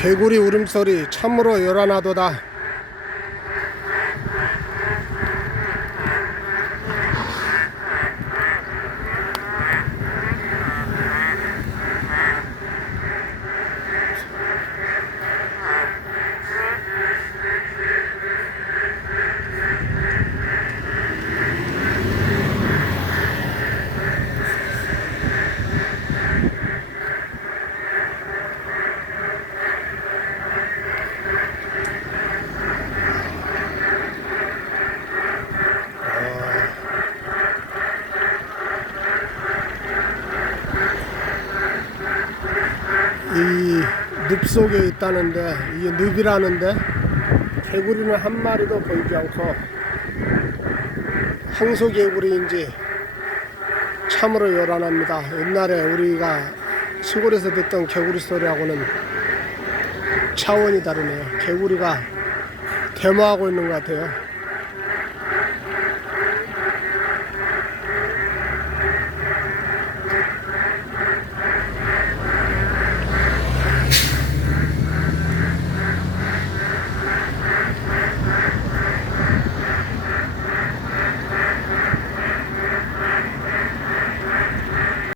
개구리 울음소리 참으로 요란하도다. 이 늪 속에 있다는데, 이게 늪이라는데 개구리는 한 마리도 보이지 않고 황소개구리인지 참으로 요란합니다. 옛날에 우리가 시골에서 듣던 개구리 소리하고는 차원이 다르네요. 개구리가 데모하고 있는 것 같아요.